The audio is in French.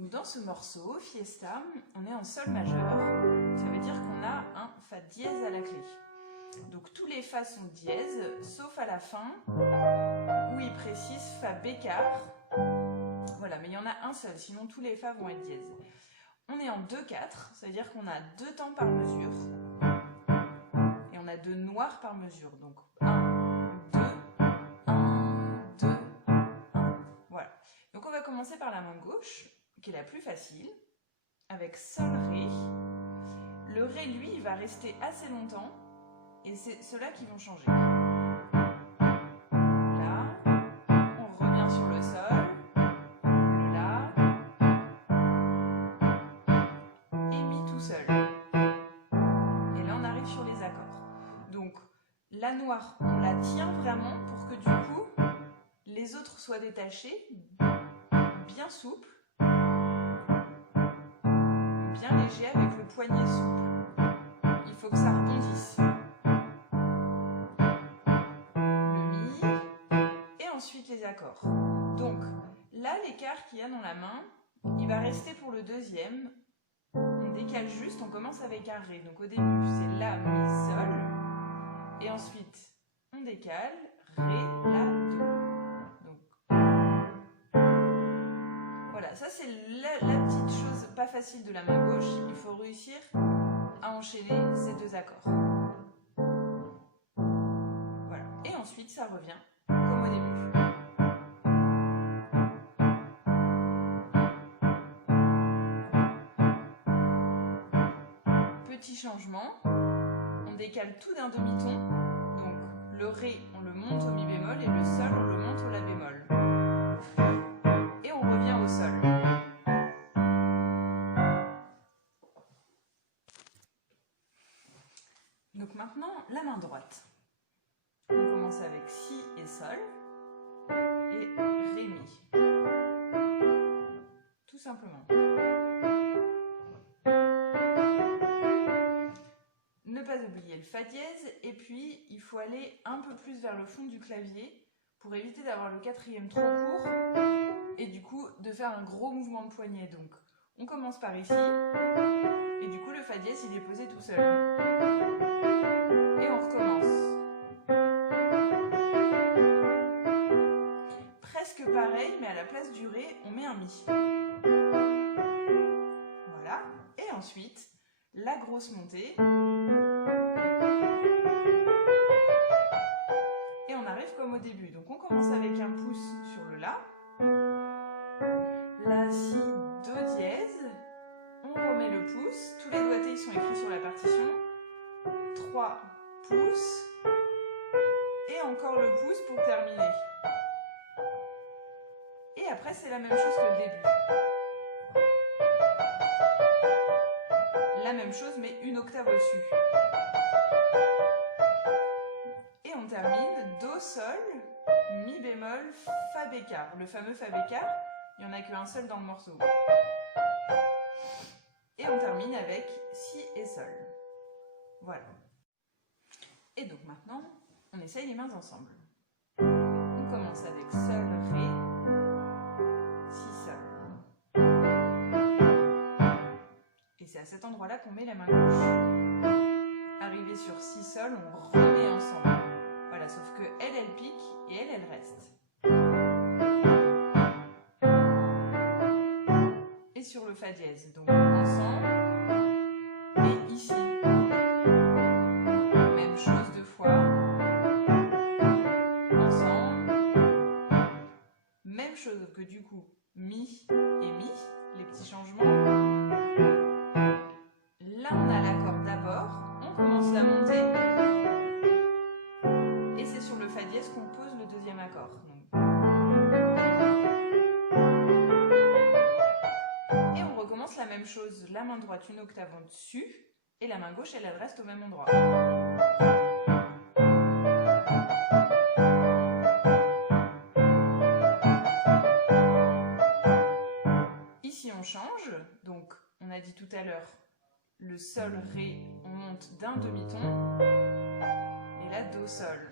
Donc dans ce morceau, Fiesta, on est en sol majeur. Ça veut dire qu'on a un fa dièse à la clé. Donc tous les fa sont dièses, sauf à la fin, où il précise fa bécard. Voilà, mais il y en a un seul, sinon tous les fa vont être dièses. On est en 2-4, ça veut dire qu'on a 2 temps par mesure. Et on a 2 noirs par mesure. Donc 1, 2, 1, 2, 1. Voilà. Donc on va commencer par la main gauche, qui est la plus facile, avec sol, ré. Le ré, lui, il va rester assez longtemps, et c'est ceux-là qui vont changer. Là, on revient sur le sol, le la, et mi tout seul. Et là, on arrive sur les accords. Donc, la noire, on la tient vraiment pour que du coup, les autres soient détachés, bien souples, bien léger avec le poignet souple. Il faut que ça rebondisse. Le mi et ensuite les accords. Donc là, l'écart qu'il y a dans la main, il va rester pour le deuxième. On décale juste, on commence avec un ré. Donc au début, c'est la, mi, sol. Et ensuite, on décale, ré, la, do. Voilà, ça c'est la petite chose pas facile de la main gauche. Il faut réussir à enchaîner ces 2 accords. Voilà. Et ensuite, ça revient comme au début. Petit changement. On décale tout d'un demi-ton. Donc le ré, on le monte au mi bémol et le sol, on le monte au la bémol. Et on revient au sol. Donc maintenant, la main droite. On commence avec si et sol et ré, mi. Tout simplement. Ne pas oublier le fa dièse et puis il faut aller un peu plus vers le fond du clavier pour éviter d'avoir le 4e trop court et du coup de faire un gros mouvement de poignet. Donc on commence par ici et du coup le fa dièse il est posé tout seul. Et on recommence. Presque pareil, mais à la place du ré, on met un mi. Voilà. Et ensuite, la grosse montée. Et on arrive comme au début. Donc on commence avec un pouce sur le la. La, si, do dièse. On remet le pouce. Tous les doigtés sont écrits sur la partition. 3 pouces. Et encore le pouce pour terminer. Et après, c'est la même chose que le début. La même chose, mais une octave au-dessus. Et on termine do, sol, mi bémol, fa bécard. Le fameux fa bécard, il n'y en a qu'un seul dans le morceau. Et on termine avec si et sol. Voilà. Et donc maintenant, on essaye les mains ensemble. On commence avec sol, ré, si, sol. Et c'est à cet endroit-là qu'on met la main gauche. Arrivé sur si, sol, on remet ensemble. Voilà, sauf que elle pique et elle reste. Et sur le fa dièse, donc ensemble. Et ici, même chose 2 fois. Ensemble. Même chose que du coup, mi et mi, les petits changements. Là, on a l'accord d'abord. On commence la montée. Et c'est sur le fa dièse qu'on pose le 2e accord. Donc. Et on recommence la même chose. La main droite une octave en dessus. Et la main gauche, elle reste au même endroit. Ici, on change. Donc, on a dit tout à l'heure, le sol, ré, on monte d'un demi-ton. Et là, do, sol.